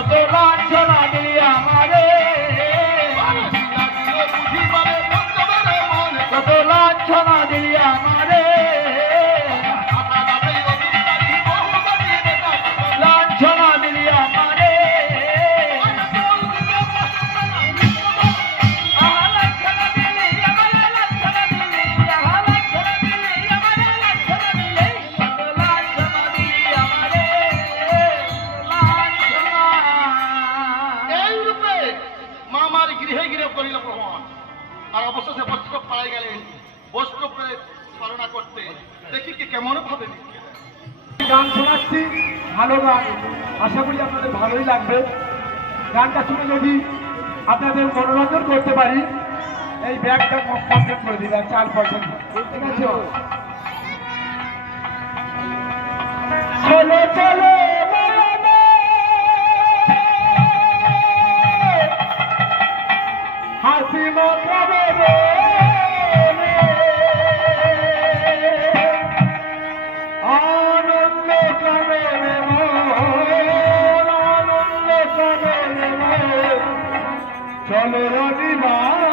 ভ্রমণ গৃহে করিল ভ্রমণ আর অবশেষে বৈষ্ণব পাড়ায় গেলেন। বৈষ্ণবকে স্মরণা করতে দেখি কি কেমন ভাবে গান শোনাচ্ছি ভালো গান। আশা করি আপনাদের ভালোই লাগবে। গানটা শুনে যদি আপনাদের মনোরঞ্জন করতে পারি এই ব্যাগটা কমপ্লিট করে দিলাম চার পার্সেন্ট ঠিক আছে? চলো রবিবার